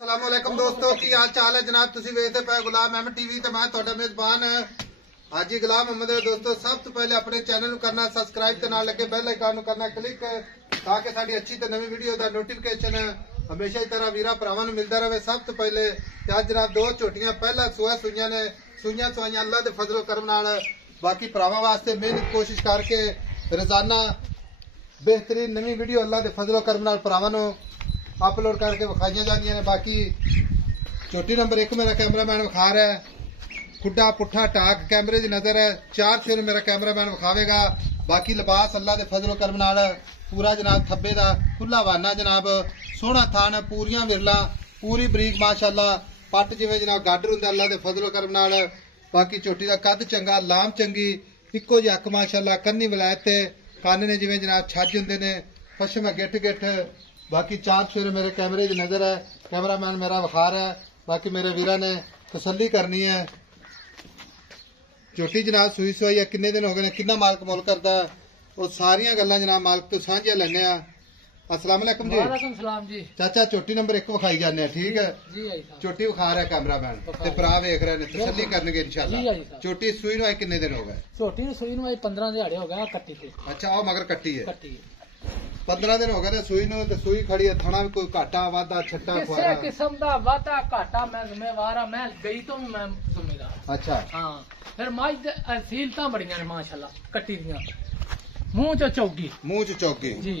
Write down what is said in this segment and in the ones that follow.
अस्सलामुअलैकुम दोस्तों की हाल चाल है जनाब तुसी वेखदे पे गुलाम अहमद टीवी ते मैं तुहाडा मेजबान हाजी गुलाम अहमद है। दोस्तों सब तो पहले अपने चैनल को करना सब्सक्राइब ते नाल लगे बेल आइकन करना क्लिक ताकि साडी अच्छी ते नवी वीडियो दा नोटिफिकेशन हमेशा ही तरह वीरा भरावां नूं मिलदा रहे। सब तो पहले ते अज जनाब दो झोटियां पहला सुआ सुइयां ने सुइयां सुइयां अल्लाह दे फजलो करम नाल बाकी भरावां वास्ते मेहनत कोशिश करके रोजाना बेहतरीन नवी वीडियो अल्लाह दे फजलो करम नाल भरावां नूं अपलोड करके विखाई जाती ने। बाकी चोटी नंबर 1 मेरा कैमरामैन विखा रहा है, खुड्डा पुट्ठा टाक कैमरे की नजर है, 4 सिर मेरा कैमरामैन विखावेगा। बाकी लिबास अल्लाह के फजलो करम नाल पूरा जनाब थब्बे का खुला वाना जनाब सोहना थान पूरियां विरला पूरी बरीक माशाअल्लाह पट जिवें जनाब गाडर हुंदा अल्लाह के फजलो करम नाल। बाकी चोटी का कद चंगा लाम चंगी इक्को जी अख माशाअल्लाह कन्नी विलायत कन्न ने जिवें जनाब छज हुंदे ने पश्चिम गिठ गिठ। बाकी 4 फेरे मेरे कैमरे की नजर है, कैमरामैन मेरा विखा रहा है। बाकी मेरे वीरा ने तसल्ली करनी है। चोटी जनाब सूई सुई है किन्ने दिन हो गए किन्ना मालक मोल करता है वो सारिया गल्लां जनाब मालक तो सांझियां लैने आ। अस्सलाम वालेकुम जी। वालेकुम सलाम जी। चाचा चोटी नंबर 1 विखाई जाने ठीक है जी चोटी विखा रहा है कैमरामैन ते भरा वेख रहे ने तसल्ली करनगे इंशाल्लाह। चोटी सूई नु किन्ने दिन हो गए? छोटी सूई नु 15 दिहाड़े हो गए कट्टी ते। अच्छा वो मगर कट्टी है कट्टी 15 दिन हो गए सूई नु ते सूई खड़ी है थना भी कोई घाटा वादा छट्टा किसी किस्म दा वादा घाटा मैं जिम्मेवार मैं गई तो मैं जिम्मेदार। अच्छा हां फिर माज असीलता बड़ियां ने माशाल्लाह कट्टी दियां मुंह च चौकी जी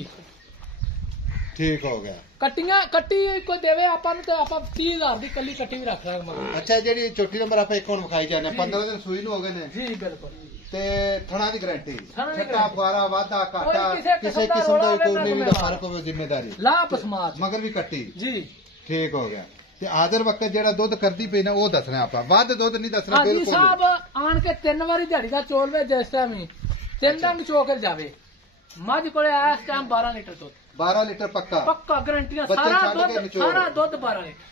ठीक हो गया। कट्टियां कट्टी कोई देवे आपां नु ते आपां 30,000 दी कल्ली कट्टी भी रख लांगे। अच्छा जेडी चोटी नंबर आप एक और विखाई जाने 15 दिन सूई नु हो गए ने जी बिल्कुल ते थना दी गारंटी छट्टा छट्टा फुआरा वादा घाटा किसी किस्म दा कोई नहीं दा फर्क होवे जिम्मेदारी ला पसमात मगर भी कट्टी जी ठीक हो गया। ते आदर वक्त जेड़ा दुध करदी पई ना वो दसना आपा वध दुध नहीं दसना हाजी बिल्कुल साहब आन के 3 वारी दिहाड़ी दा चोल वे जिस टाइम ही 3 डंग चोकर जावे मझ कोले इस टाइम 12 लीटर दुध 12 लीटर पक्का पक्का गारंटी सारा दुध 12 लीटर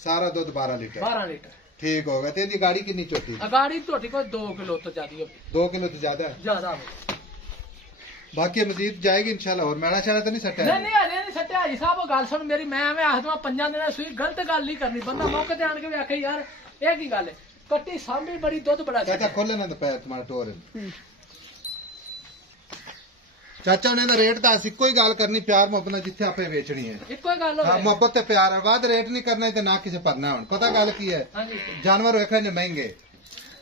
सारा दुध 12 लीटर 12 लीटर ठीक हो गया। तेरी गाड़ी कितनी चोटी? गाड़ी छोटी कोई 2 किलो तो ज्यादा हो 2 किलो तो ज्यादा बाकी मजीद जाएगी इंशाल्लाह। और मैला शैला तो नहीं सट्टा? नहीं अजे नहीं सट्टा हाजी साहब गल सुन मेरी मैं आखदा 5 दिन सुई गलत गल नहीं करनी बंदा मौके ते आन के भी आखे यार ये की गल है कट्टी सांभी बड़ी दुध बड़ा चाचा खोले ना पैर तुम्हारा टोर चाचा ने रेट तो इको ही गल करनी प्यार मुहब्बत जिथे आपे वेचनी है इको ही गल मुहब्बत ते प्यार है वध रेट नहीं करना ते ना किसे भरना हुन पता गल की है जानवर वेखने ने महंगे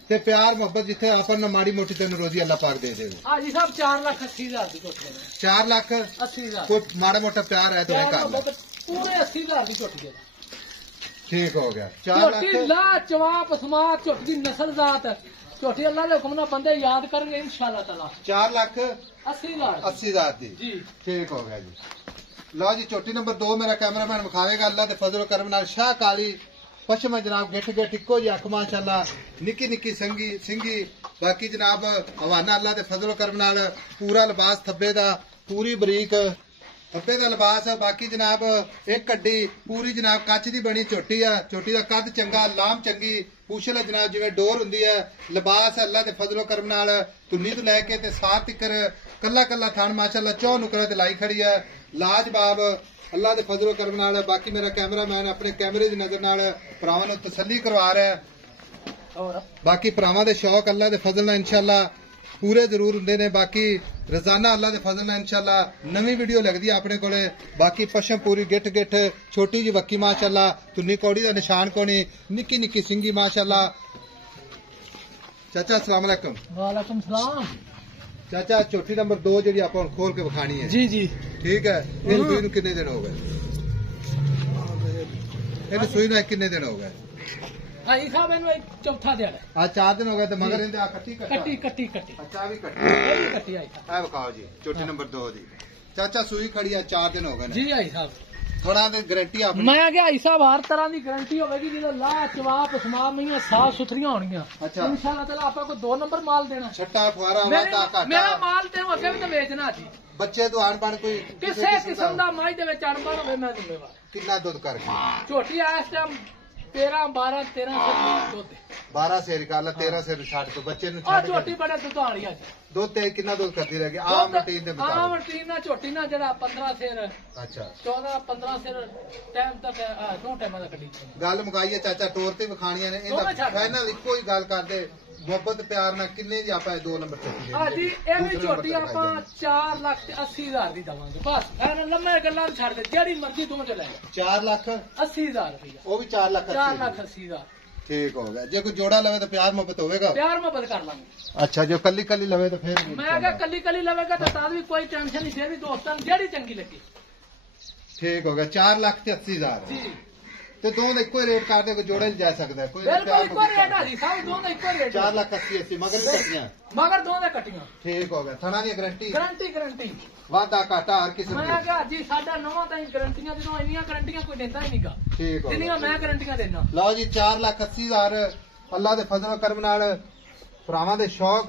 ते प्यार मुहब्बत जिथे अपन माड़ी मोटी तेन रोजी अल्लाह पाक दे दे। हाजी साहब 4,80,000 दी कोठी 4,80,000 कोई माड़ा मोटा प्यार है तो पूरे 80,000 दी कोठी ठीक हो गया। 4 लाख ला जवाब समात चोटी दी नस्ल जात चोटी अल्लाह दे हुक्म नाल बंदे याद करेंगे इंशाअल्लाह ताला 4,80,000 दी जी ठीक हो गया जी। लो जी चोटी नंबर 2 मेरा कैमरामैन विखावेगा अल्लाह दे फजल करम नाल शाह काली पश्चिम जनाब गिठ गिठ इको जी अख माशाअल्लाह निक्की निक्की सिंगी। बाकी जनाब हवाना अल्लाह दे फजल करम नाल पूरा लिबास थब्बे दा पूरी बरीक थब्बे दा लिबास है। बाकी जनाब एक कड्डी पूरी जनाब कच दी बनी चोटी है चोटी दा कद चंगा लाम चंगी पूछल जनाब जिवें डोर हुंदी है लिबास अल्लाह दे फजलो करम नाल तुन्नी तो लैके ते सार तिकर कल्ला कल्ला थान माशाअल्लाह 4 नुकरा ते लाई खड़ी है लाजवाब अल्लाह दे फजलो करम नाल। बाकी मेरा कैमरामैन अपने कैमरे दी नजर नाल भरावां नूं तसल्ली करवा रहा है। बाकी भरावां दे शौक अल्लाह दे फजल नाल इंशाअल्लाह पूरे जरूर हुंदे ने। बाकी रोजाना अल्लाह दे फजल नाल इंशाअल्लाह नवी वीडियो लगदी है अपने कोले। बाकी पश्चिम पूरी गिठ गिठ छोटी जी वक्की माशाअल्लाह तुन्नी कौड़ी दा निशान कोनी निक्की निक्की सिंगी माशाअल्लाह। चाचा अस्सलाम वालेकुम। वालेकुम सलाम। चाचा चोटी नंबर 2 जेडी आप खोल के विखानी है जी जी ठीक है। इन सूई नु कितने दिन हो गए? इन सूई नु कितने दिन हो गए? हाजी साहब इन्हू चौथा दिहाड़ा आज 4 दिन हो गए तो मगर इनदे कट्टी अच्छा भी कट्टी आई है विखाओ जी चोटी नंबर 2 दी। चाचा सूई खड़ी है 4 दिन हो गए जी हाजी साहब थोड़ा दी गारंटी आप मैं क्या हाजी साहब हर तरह की गारंटी होगी जिहदा ला चवाप समाप नहीं साफ सुथरियां होणगियां इंशाअल्लाह ताला आपा को 2 नंबर माल देना छट्टा फुआरा वादा घाटा मेरा माल तेनू अगे भी तो बेचना जी बच्चे तो अनपढ़ कोई किसी किस्म दा माई दे विच अनपढ़ होवे मैं जिम्मेवार कितना दूध करके झोटी आ इस टाइम 13 12 13 दुध 12 ਸੇਰ ਕਰ ਲਾ 13 ਸੇਰ ਛੱਡ ਤੋਂ ਬੱਚੇ ਨੂੰ ਆ ਛੱਡ ਝੋਟੀ ਬੜੇ ਦੁੱਧ ਵਾਲੀ ਅੱਜ ਦੁੱਧ ਤੇ ਕਿੰਨਾ ਦੁੱਧ ਕਰਦੀ ਰਹੇਗੀ ਆਮ ਰੂਟੀਨ ਦੇ ਆਮ ਮੁਤਾਬਕ ਰੂਟੀਨ ਨਾਲ ਝੋਟੀ ਨਾਲ ਜਿਹੜਾ 15 ਸਿਰ ਅੱਛਾ 14 15 ਸਿਰ ਟਾਈਮ ਤੱਕ ਦੋ ਟਾਈਮਾਂ ਦਾ ਕੱਢੀ ਗੱਲ ਮੁਕਾਈਏ ਚਾਚਾ ਟੋਰ ਤੇ ਵਿਖਾਣੀਆਂ ਨੇ ਦੋਵੇਂ ਇਹਦਾ ਛੱਡ। ਫਾਈਨਲ ਇੱਕੋ ਹੀ ਗੱਲ ਕਰਦੇ ਮੁਹੱਬਤ ਪਿਆਰ ਨਾਲ ਕਿੰਨੇ ਦੀ ਆਪਾਂ 2 ਨੰਬਰ ਤੇ ਆ ਜੀ ਇਹ ਵੀ ਝੋਟੀ ਆਪਾਂ 4,80,000 ਦੀ ਦਵਾਂਗੇ ਬਸ ਐਨ ਲੰਮੇ ਗੱਲਾਂ ਛੱਡ ਦੇ ਜਿਹੜੀ ਮਰਜ਼ੀ ਤੂੰ ਚ ਲੈ ਜਾ 4 ਲੱਖ 80,000 ਰੁਪਇਆ ਉਹ ਵੀ 4 ਲੱਖ 4,80,000 ਠੀਕ ਹੋ ਗਿਆ ਜੇ ਕੋਈ ਜੋੜਾ ਲਵੇ ਤਾਂ ਪਿਆਰ ਮੁਹੱਬਤ ਹੋਵੇਗਾ ਪਿਆਰ ਮੁਹੱਬਤ ਕਰ ਲਾਂਗੇ ਅੱਛਾ ਜੋ ਕੱਲੀ ਕੱਲੀ ਲਵੇ ਤਾਂ ਫਿਰ ਮੈਂ ਕਿਹਾ ਕੱਲੀ ਕੱਲੀ ਲਵੇਗਾ ਤਾਂ ਤਾਂ ਵੀ ਕੋਈ ਟੈਨਸ਼ਨ ਨਹੀਂ ਫਿਰ ਵੀ ਦੋਸਤਾਂ ਨੂੰ ਜਿਹੜੀ ਚੰਗੀ ਲੱਗੀ ਠੀਕ ਹੋ ਗਿਆ 4 ਲੱਖ ਤੇ 80,000 ਜੀ ਤੇ ਦੋ ਦਾ ਇੱਕੋ ਹੀ ਰੇਟ ਕਰਦੇ ਕੋਈ ਜੋੜੇ ਜਾ ਸਕਦਾ ਹੈ, ਕੋਈ ਬਿਲਕੁਲ ਇੱਕੋ ਰੇਟ ਆ ਜੀ ਸਭ ਦੋਨੋਂ ਇੱਕੋ ਰੇਟ 4 ਲੱਖ 80 ਮਗਰ ਵੀ ਕੱਟੀਆਂ ਮਗਰ ਦੋਨੇ ਕੱਟੀਆਂ ਠੀਕ ਹੋ ਗਿਆ ਥਣਾ ਦੀ ਗਾਰੰਟੀ ਗਰੰਟੀ ਵਾਧਾ ਘਾਟਾ ਹਰ ਕਿਸੇ ਮੈਂ ਨੂੰ ਕਿਹਾ ਜੀ ਸਾਡਾ ਨਵਾਂ ਤਾਂ ਹੀ ਗਰੰਟੀਆਂ ਜਦੋਂ ਇੰਨੀਆਂ ਗਰੰਟੀਆਂ ਕੋਈ ਦਿੰਦਾ ਹੀ ਨਹੀਂਗਾ ਠੀਕ ਹੋ ਜਿੰਨੀਆਂ ਗਿਆ ਮੈਂ ਗਰੰਟੀਆਂ ਦੇਣਾ ਲਓ ਜੀ 4,80,000 ਅੱਲਾ ਦੇ ਫਜ਼ਲ ਕਰਮ ਨਾਲ ਭਰਾਵਾਂ ਦੇ ਸ਼ੌਕ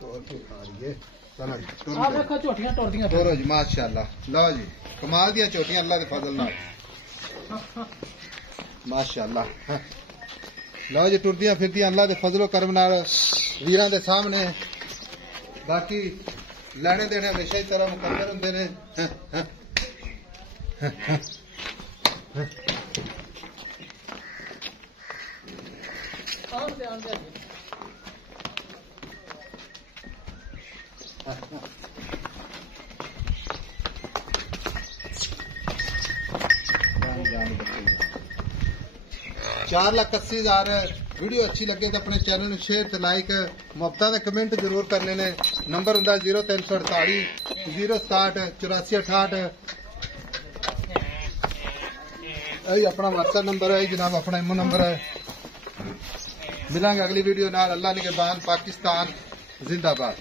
ਤੋਰ ਕੇ ਖਾ ਲਈਏ ਚਲੋ ਜੀ ਤੁਰ ਆ ਜਾਓ। ਵੇਖੋ ਝੋਟੀਆਂ ਟੁਰਦੀਆਂ ਤੋਰੋ ਜੀ ਮਾਸ਼ਾਅੱਲਾ ਲਓ ਜੀ ਕਮਾਲ ਦੀਆਂ ਝੋਟੀਆਂ ਅੱਲਾ ਦੇ ਫਜ਼ਲ ਨਾਲ ਮਾਸ਼ਾਅੱਲਾ ਲਓ ਜੀ ਟੁਰਦੀਆਂ ਫਿਰਦੀਆਂ ਅੱਲਾ ਦੇ ਫਜ਼ਲੋ ਕਰਮ ਨਾਲ ਵੀਰਾਂ ਦੇ ਸਾਹਮਣੇ ਬਾਕੀ ਲੈਣੇ ਦੇਣੇ ਹਮੇਸ਼ਾ ਹੀ ਤਰ੍ਹਾਂ ਮੁਕੱਦਰ ਹੁੰਦੇ ਨੇ ਆਉਂਦੇ चार लाख 80,000 वीडियो अच्छी लगे तो अपने चैनल में शेयर ते लाइक मुफ्ता दे कमेंट जरूर करने ने नंबर हुंदा 0348 067 8468 यही अपना व्हाट्सएप नंबर है जनाब अपना इमो नंबर है मिलांगे अगली वीडियो नाल अल्लाह निगहबान पाकिस्तान जिंदाबाद।